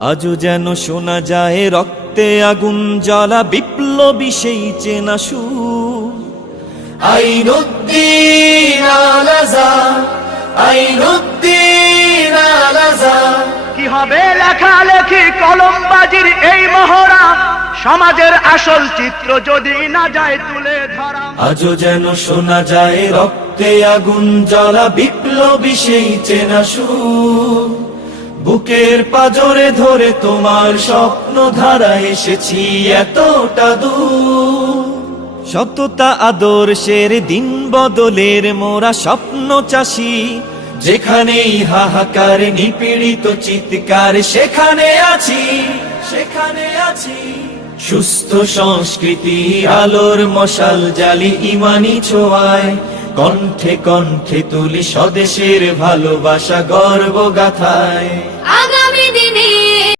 আজও যেন শোনা যায় রক্তে আগুন জ্বালা বিপ্লবী সেই চেনা সুর। আইনুদ্দিন আল-আযহার, আইনুদ্দিন আল-আযহার। কি হবে লেখালেখি কলমবাজির এই মহড়া, সমাজের আসল চিত্র যদি না যায় তুলে ধরা। আজও যেন শোনা যায় রক্তে আগুন জ্বালা বিপ্লবী সেই চেনা সুর। বুকের পাজরে ধরে তোমার স্বপ্ন ধারা এসেছি এতটা দূর। সততা আদর্শের দিন বদলের মোরা স্বপ্ন চাষি, যেখানেই হাহাকার নিপীড়িত চিৎকার সেখানে আছি, সেখানে আছি। সুস্থ সংস্কৃতি আলোর মশাল জালি ইমানি ছোঁয়ায়, কণ্ঠে কণ্ঠে তুলি স্বদেশের ভালোবাসা গর্ব গাথায়।